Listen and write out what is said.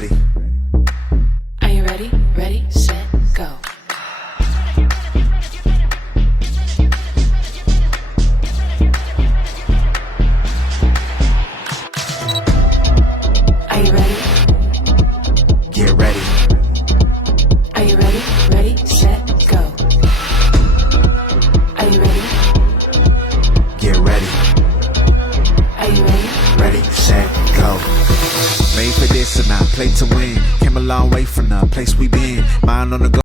ready? Are you ready? Ready, set, go. Are you ready? Get ready. Are you ready? Ready, set, go. Are you ready? Get ready. Are you ready? Ready, set, go. Made for this and I play to win. Came a long way from the place we been. Mind on the go.